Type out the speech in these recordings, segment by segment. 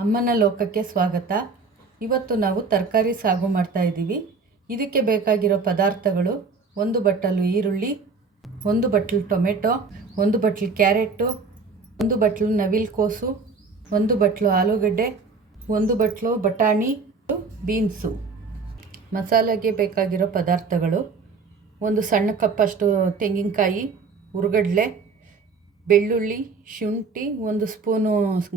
ಅಮ್ಮನ ಲೋಕಕ್ಕೆ ಸ್ವಾಗತ. ಇವತ್ತು ನಾವು ತರಕಾರಿ ಸಾಗು ಮಾಡ್ತಾ ಇದ್ದೀವಿ. ಇದಕ್ಕೆ ಬೇಕಾಗಿರೋ ಪದಾರ್ಥಗಳು: 1 ಬಟ್ಟಲು ಈರುಳ್ಳಿ, 1 ಬಟ್ಟಲು ಟೊಮೆಟೊ, 1 ಬಟ್ಟಲು ಕ್ಯಾರೆಟು, 1 ಬಟ್ಟಲು ನವಿಲುಕೋಸು, 1 ಬಟ್ಟಲು ಆಲೂಗಡ್ಡೆ, 1 ಬಟ್ಟಲು ಬಟಾಣಿ, ಬೀನ್ಸು. ಮಸಾಲೆಗೆ ಬೇಕಾಗಿರೋ ಪದಾರ್ಥಗಳು: 1 ಸಣ್ಣ ಕಪ್ಪಷ್ಟು ತೆಂಗಿನಕಾಯಿ, ಹುರ್ಗಡ್ಲೆ, ಬೆಳ್ಳುಳ್ಳಿ, ಶುಂಠಿ, 1 ಸ್ಪೂನು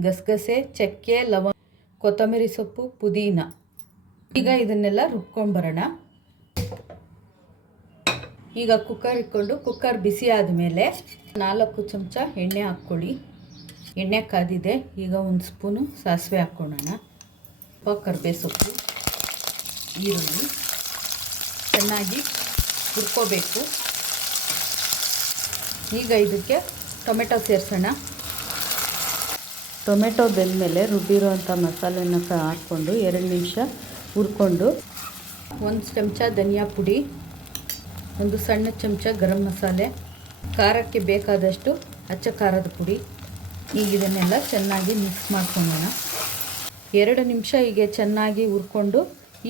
ಗಸಗಸೆ, ಚಕ್ಕೆ, ಲವಂಗ, ಕೊತ್ತಂಬರಿ ಸೊಪ್ಪು, ಪುದೀನ. ಈಗ ಇದನ್ನೆಲ್ಲ ರುಬ್ಕೊಂಡ್ಬರೋಣ. ಈಗ ಕುಕ್ಕರ್ ಇಟ್ಕೊಂಡು ಕುಕ್ಕರ್ ಬಿಸಿ ಆದಮೇಲೆ 4 ಚಮಚ ಎಣ್ಣೆ ಹಾಕ್ಕೊಳ್ಳಿ. ಎಣ್ಣೆ ಕಾದಿದೆ. ಈಗ 1 ಸ್ಪೂನು ಸಾಸಿವೆ ಹಾಕ್ಕೊಳ್ಳೋಣ. ಕರಿಬೇವು ಸೊಪ್ಪು, ಈರುಳ್ಳಿ ಚೆನ್ನಾಗಿ ಹುರ್ಕೋಬೇಕು. ಈಗ ಇದಕ್ಕೆ ಟೊಮೆಟೊ ಸೇರಿಸೋಣ. ಟೊಮೆಟೊ ಬೆಂದಮೇಲೆ ರುಬ್ಬಿರೋಂಥ ಮಸಾಲೆನ ಹಾಕ್ಕೊಂಡು 2 ನಿಮಿಷ ಹುರ್ಕೊಂಡು 1 ಚಮಚ ಧನಿಯಾ ಪುಡಿ, 1 ಸಣ್ಣ ಚಮಚ ಗರಂ ಮಸಾಲೆ, ಖಾರಕ್ಕೆ ಬೇಕಾದಷ್ಟು ಅಚ್ಚ ಖಾರದ ಪುಡಿ. ಈಗ ಇದನ್ನೆಲ್ಲ ಚೆನ್ನಾಗಿ ಮಿಕ್ಸ್ ಮಾಡ್ಕೊಳ್ಳೋಣ. 2 ನಿಮಿಷ ಹೀಗೆ ಚೆನ್ನಾಗಿ ಹುರ್ಕೊಂಡು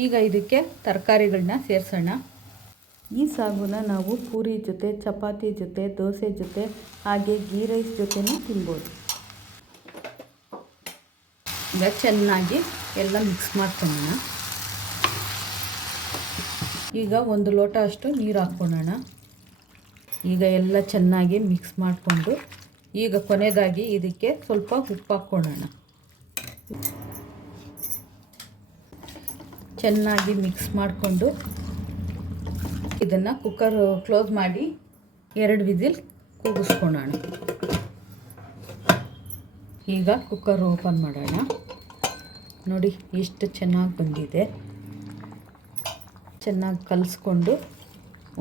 ಈಗ ಇದಕ್ಕೆ ತರಕಾರಿಗಳನ್ನ ಸೇರಿಸೋಣ. ಈ ಸಾಗುನ ನಾವು ಪೂರಿ ಜೊತೆ, ಚಪಾತಿ ಜೊತೆ, ದೋಸೆ ಜೊತೆ, ಹಾಗೆ ಗೀ ರೈಸ್ ಜೊತೆನೂ ತಿನ್ಬೋದು. ಈಗ ಚೆನ್ನಾಗಿ ಎಲ್ಲ ಮಿಕ್ಸ್ ಮಾಡ್ಕೊಳ್ಳೋಣ. ಈಗ 1 ಲೋಟ ಅಷ್ಟು ನೀರು ಹಾಕ್ಕೊಳ್ಳೋಣ. ಈಗ ಎಲ್ಲ ಚೆನ್ನಾಗಿ ಮಿಕ್ಸ್ ಮಾಡಿಕೊಂಡು ಈಗ ಕೊನೆಯದಾಗಿ ಇದಕ್ಕೆ ಸ್ವಲ್ಪ ಉಪ್ಪು ಹಾಕ್ಕೊಳ್ಳೋಣ. ಚೆನ್ನಾಗಿ ಮಿಕ್ಸ್ ಮಾಡಿಕೊಂಡು ಇದನ್ನು ಕುಕ್ಕರ್ ಕ್ಲೋಸ್ ಮಾಡಿ 2 ವಿಸಿಲ್ ಕೂಗಿಸ್ಕೊಳ್ಳೋಣ. ಈಗ ಕುಕ್ಕರ್ ಓಪನ್ ಮಾಡೋಣ. ನೋಡಿ ಎಷ್ಟು ಚೆನ್ನಾಗಿ ಬಂದಿದೆ. ಚೆನ್ನಾಗಿ ಕಲಿಸ್ಕೊಂಡು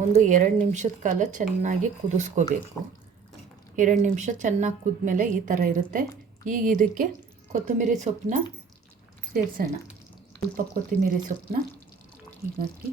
2 ನಿಮಿಷದ ಕಾಲ ಚೆನ್ನಾಗಿ ಕುದಿಸ್ಕೋಬೇಕು. 2 ನಿಮಿಷ ಚೆನ್ನಾಗಿ ಕುದ್ಮೇಲೆ ಈ ಥರ ಇರುತ್ತೆ. ಈಗ ಇದಕ್ಕೆ ಕೊತ್ತಂಬರಿ ಸೊಪ್ಪನ್ನ ಸೇರಿಸೋಣ. ಸ್ವಲ್ಪ ಕೊತ್ತಂಬರಿ ಸೊಪ್ಪನ್ನ ಈಗ ಹಾಕಿ